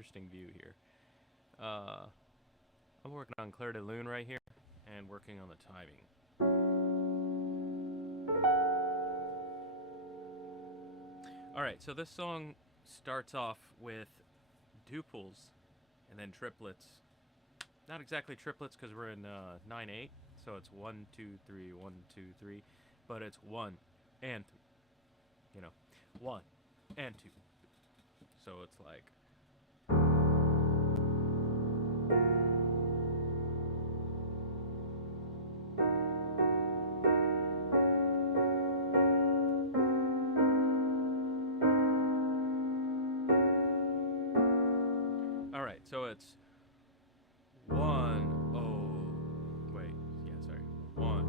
interesting view here. I'm working on Clair de Lune right here and working on the timing. Alright, so this song starts off with duples and then triplets. Not exactly triplets because we're in 9/8, so it's 1 2 3 1 2 3, but it's 1 and 1 and 2. So it's like Alright, so it's 1 oh wait, yeah, sorry. 1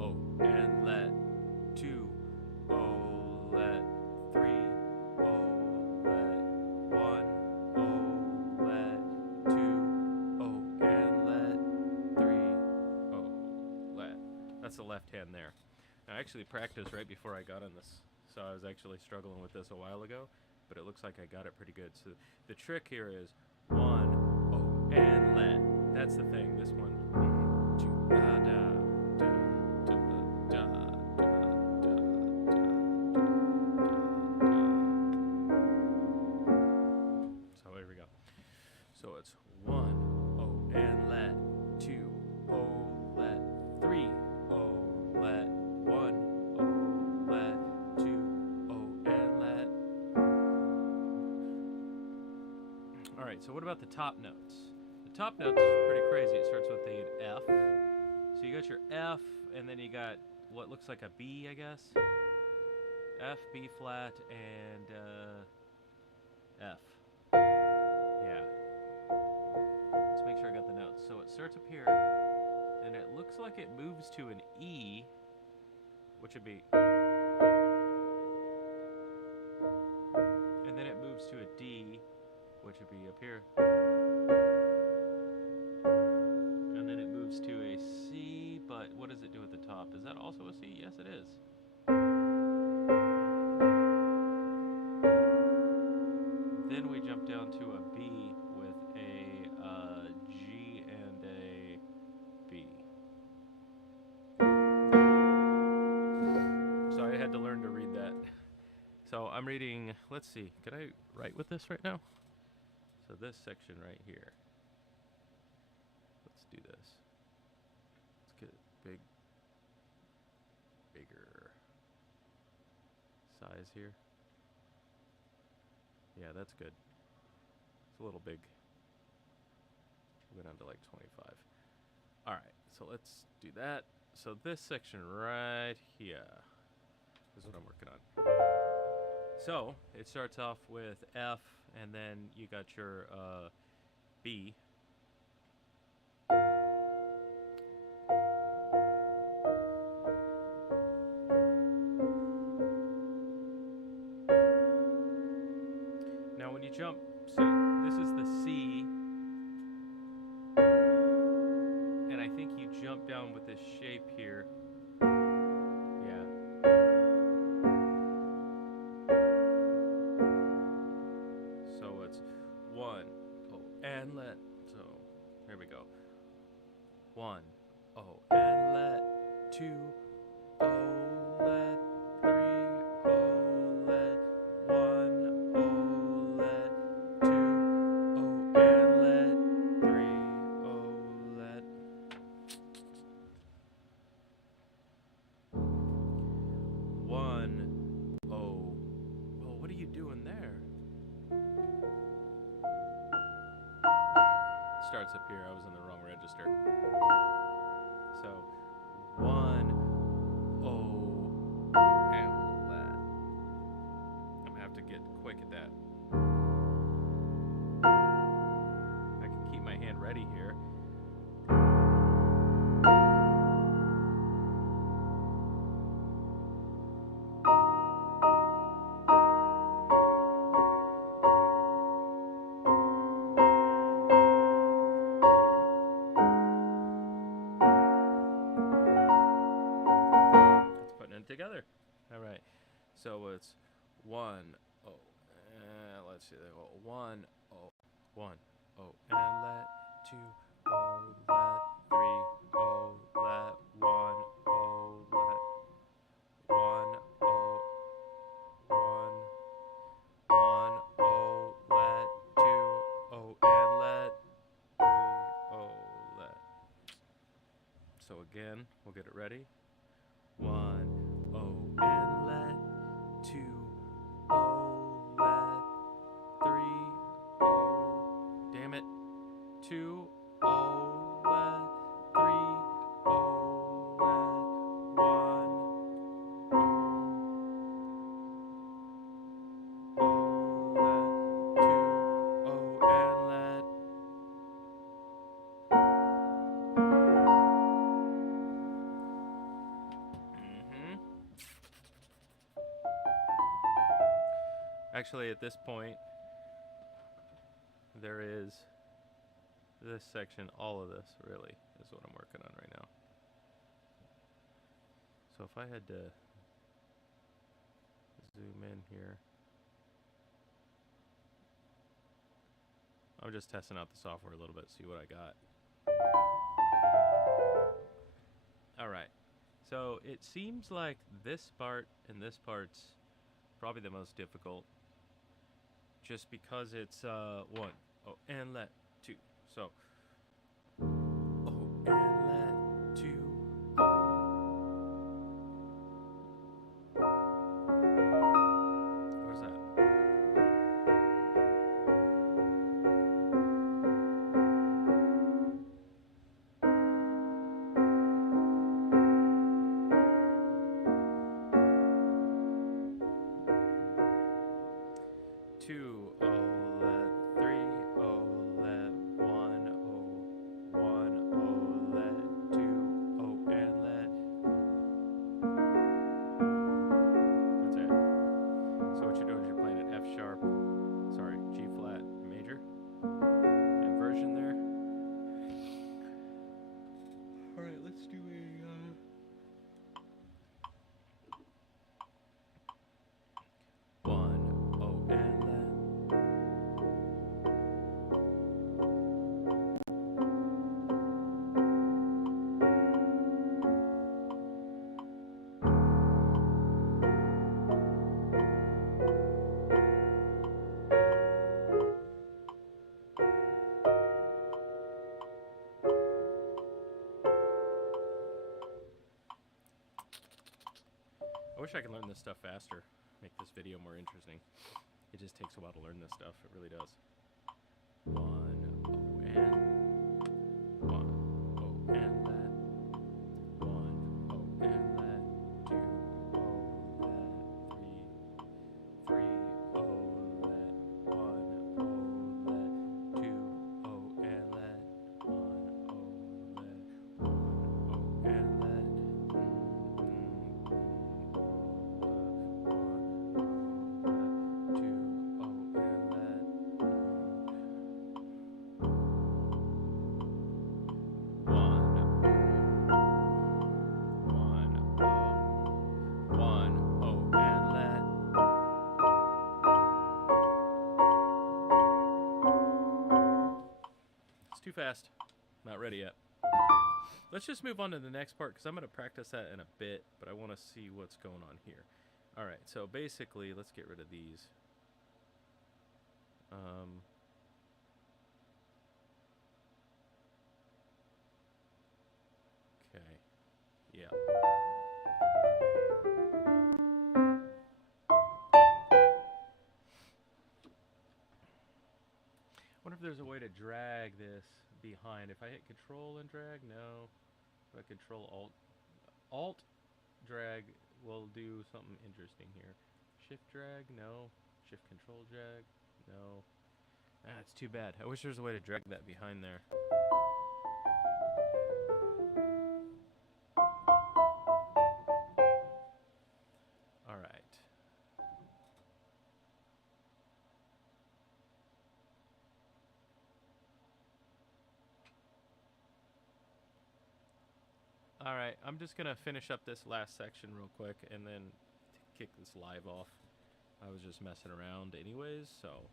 oh and let 2 oh let 3 oh let 1 oh let 2 oh and let 3 oh let. That's the left hand there. I actually practiced right before I got on this, so I was actually struggling with this a while ago, but it looks like I got it pretty good. So the trick here is 1 oh and let. That's the thing. This one, 2 da da da da da da da da. So here we go. So it's 1 oh and let 2 oh let 3 oh let 1 oh let 2 oh and let. All right. So what about the top notes? The top notes is pretty crazy. It starts with an F. So you got your F, and then you got what looks like a B, I guess. F, B flat, and F. Yeah. Let's make sure I got the notes. So it starts up here, and it looks like it moves to an E, which would be, and then it moves to a D, which would be up here. And then it moves to a C, but what does it do at the top? Is that also a C? Yes, it is. Then we jump down to a B with a G and a B. So I had to learn to read that. So I'm reading, let's see, could I write with this right now? So this section right here. Let's do this. Let's get bigger size here. Yeah, that's good. It's a little big. We'll go down to like 25. All right, so let's do that. So this section right here is what I'm working on. So it starts off with F, and then you got your B. Now when you jump, so this is the C, and I think you jump down with this shape here. Yeah. So it's 1 oh and let. So here we go. 1 oh and let 2 oh let 3 oh let 1 oh let 2 oh and let 3 oh let. 1 oh. Oh, what are you doing there? Starts up here. I was in the wrong register. So 1 oh and let. I'm gonna have to get quick at that. I can keep my hand ready here. Together. All right. So it's 1 oh. Let's see. 1 oh 1, oh, and let 2, oh, let 3, oh, let 1, oh, let 1, oh, 1, 1, oh, let 2, oh, and let 3, oh, let. So again, we'll get it ready. 1, oh, and let 2, oh, let 3, oh, damn it, 2, oh, let 3, oh, let 1, oh, let 2, oh, and let. Actually, at this point, there is this section, all of this really is what I'm working on right now. So if I had to zoom in here, I'm just testing out the software a little bit, see what I got. All right, so it seems like this part and this part's probably the most difficult, just because it's 1, oh, and let 2. So, oh, and let 2, what is that? Two, oh, let 3, oh, let 1, oh, 1, oh, let 2, oh, and let. That's it. So what you're doing is you're playing an F sharp, sorry, G flat major inversion there. All right, let's do a. 1, oh, and let. 'I wish I could learn this stuff faster, make this video more interesting. It just takes a while to learn this stuff, it really does. 1, oh, and 1, oh, and let 1, oh, and let 2, oh, let 3, 3, oh, let 1, oh, let 2, oh, and let 1, oh, let 1, oh, and let. Too fast. Not ready yet. Let's just move on to the next part because I'm going to practice that in a bit, but I want to see what's going on here. All right, so basically, let's get rid of these. Okay. Yeah. I wonder if there's a way to drag this behind. If I hit Control and drag, no. If I Control Alt drag will do something interesting here. Shift drag, no. Shift Control drag, no. Ah, it's too bad. I wish there was a way to drag that behind there. All right. All right, I'm just going to finish up this last section real quick and then kick this live off. I was just messing around anyways, so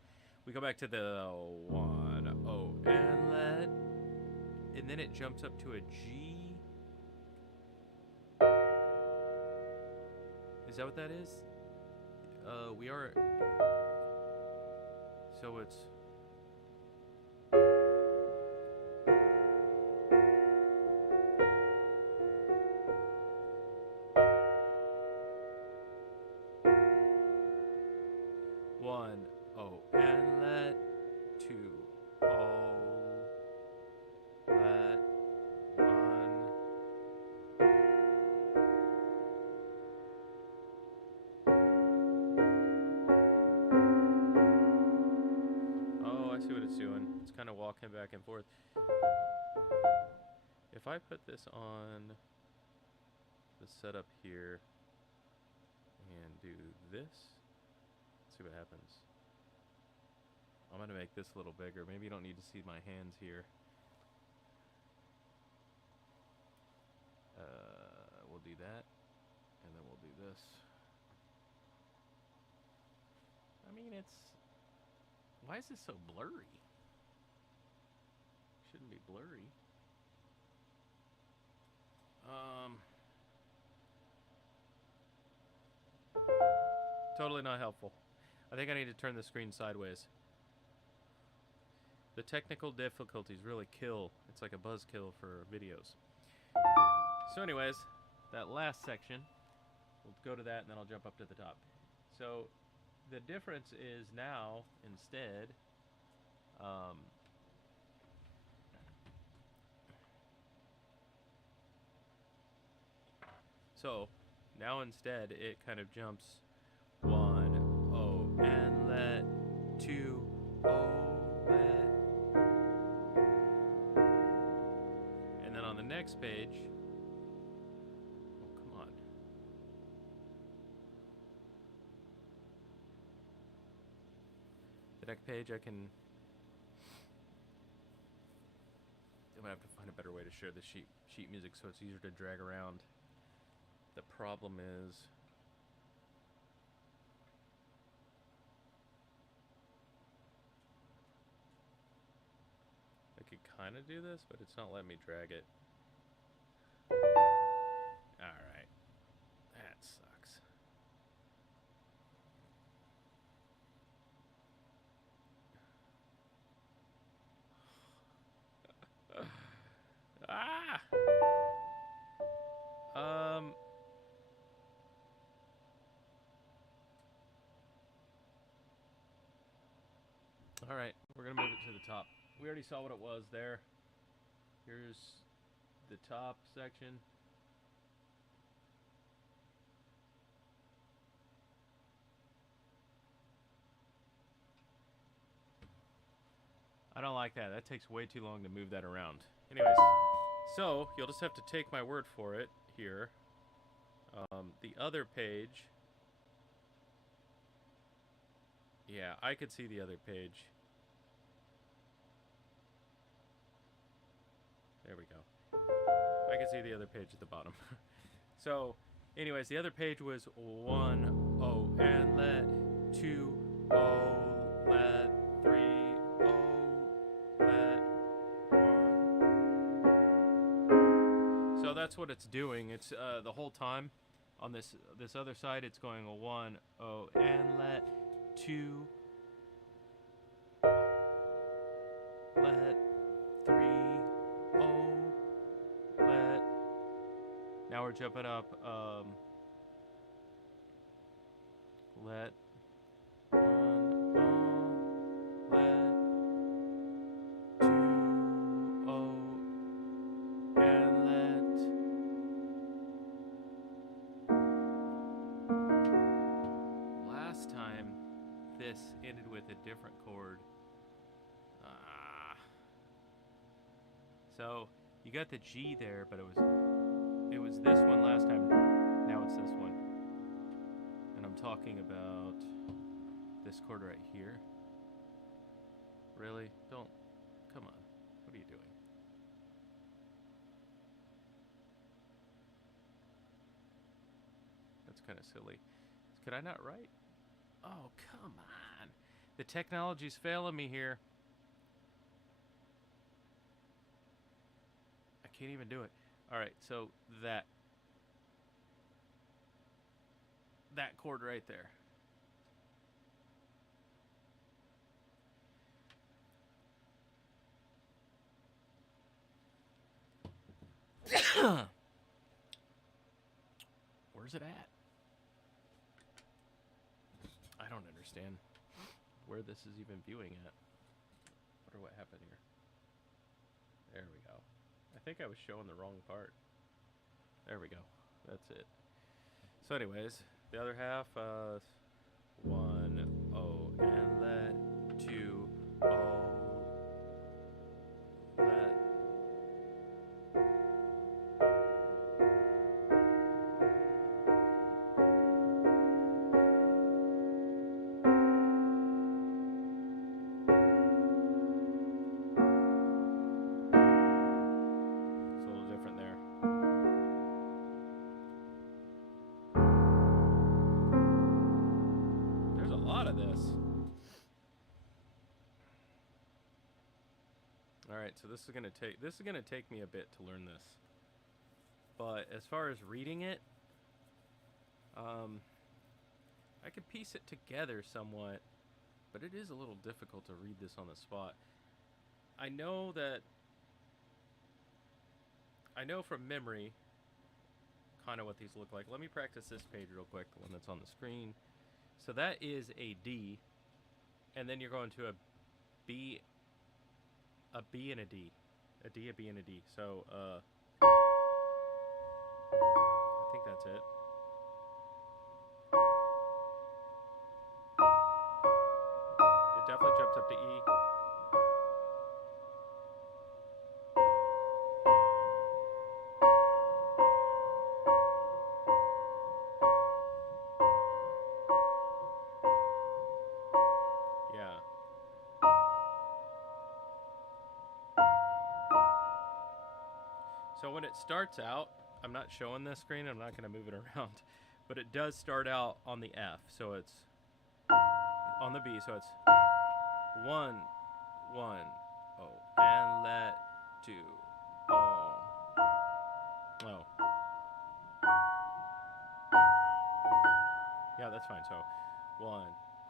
We go back to the 1, O, and let, and then it jumps up to a G. Is that what that is? We are, so it's, one, O, and let, 2, O, let, 1. Oh, I see what it's doing. It's kind of walking back and forth. If I put this on the setup here and do this, let's see what happens. I'm gonna make this a little bigger. Maybe you don't need to see my hands here. We'll do that, and then we'll do this. I mean, it's, why is this so blurry? Shouldn't be blurry. Totally not helpful. I think I need to turn the screen sideways. The technical difficulties really kill. It's like a buzzkill for videos. So anyways, that last section, we'll go to that and then I'll jump up to the top. So the difference is now, instead, so now instead it kind of jumps 1, O, and let, 2, O, let. And then on the next page, oh, come on. The next page I'm gonna have to find a better way to share the sheet music so it's easier to drag around. The problem is, I could kind of do this, but it's not letting me drag it. Alright. That sucks. Ah! Alright, we're gonna move it to the top. We already saw what it was there. Here's the top section. I don't like that. That takes way too long to move that around. Anyways, so you'll just have to take my word for it here. The other page. Yeah, I could see the other page. There we go. I can see the other page at the bottom. So, anyways, the other page was 1, O, and let, 2, O, let, 3, O, let, 1. So that's what it's doing. It's the whole time on this other side, it's going a 1, O, and let, 2, let, 3, O, let. Now we're jumping up, let, 1, O, let, 2, O, and let. Last time, this ended with a different chord. So you got the G there, but it was this one last time. Now it's this one. And I'm talking about this chord right here. Really? Don't. Come on. What are you doing? That's kind of silly. Could I not write? Oh, come on. The technology's failing me here. I can't even do it. All right, so that chord right there. Where's it at? I don't understand where this is even viewing at. I wonder what happened here. There we go. I think I was showing the wrong part. There we go. That's it. So anyways, the other half, 1, O, and let, 2, O, let. It's a little different there. There's a lot of this. All right, so this is gonna take me a bit to learn this. But as far as reading it, I could piece it together somewhat, but it is a little difficult to read this on the spot. I know from memory kind of what these look like. Let me practice this page real quick, the one that's on the screen. So that is a D, and then you're going to a B, and a D. A D, a B, and a D. So, I think that's it. It definitely jumps up to E. Yeah. So when it starts out, I'm not showing this screen, I'm not going to move it around, but it does start out on the F, so it's on the B, so it's 1, 1, O, and let, 2, O, oh. Yeah, that's fine, so 1,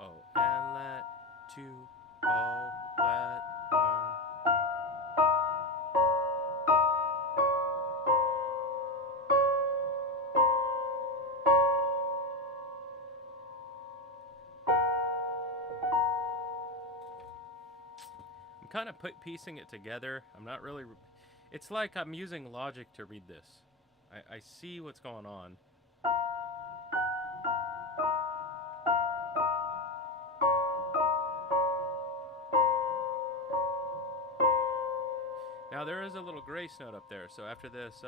O, and let, 2, O, let, 1. Kind of piecing it together. I'm not really. It's like I'm using logic to read this. I see what's going on. Now there is a little grace note up there. So after this,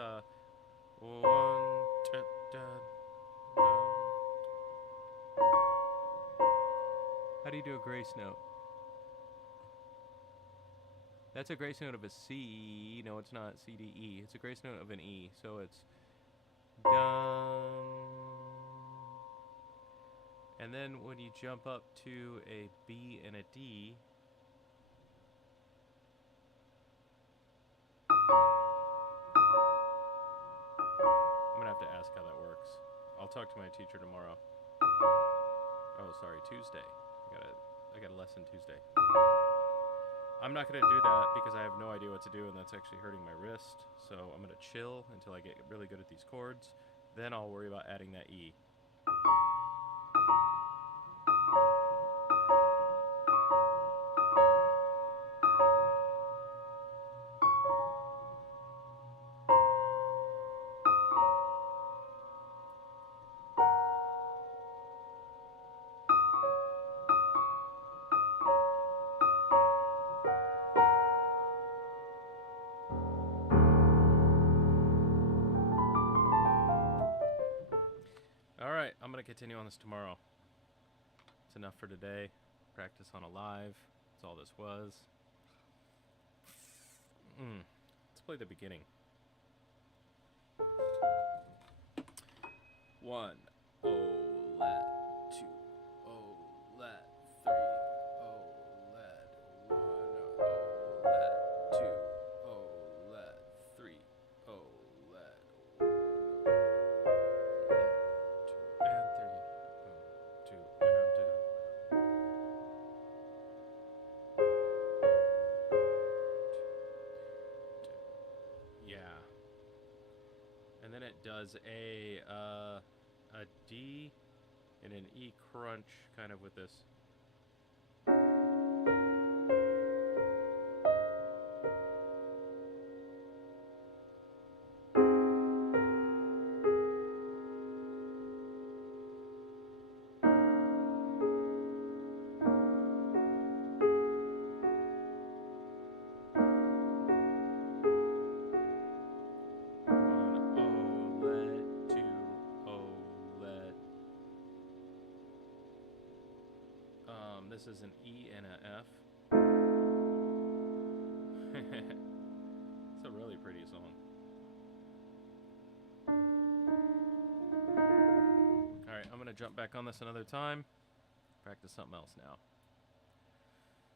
1, da, da, da. How do you do a grace note? That's a grace note of a C. No, it's not. C, D, E. It's a grace note of an E. So it's dun. And then when you jump up to a B and a D, I'm gonna have to ask how that works. I'll talk to my teacher tomorrow. Oh, sorry, Tuesday. I got a lesson Tuesday. I'm not going to do that because I have no idea what to do, and that's actually hurting my wrist. So I'm going to chill until I get really good at these chords. Then I'll worry about adding that E. Alright, I'm going to continue on this tomorrow. It's enough for today. Practice on a live. That's all this was. Let's play the beginning. 1, O, let, 2, O, let, 3, O, does a D and an E crunch kind of with this. This is an E and a F. It's a really pretty song. Alright, I'm going to jump back on this another time. Practice something else now.